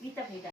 你打不打？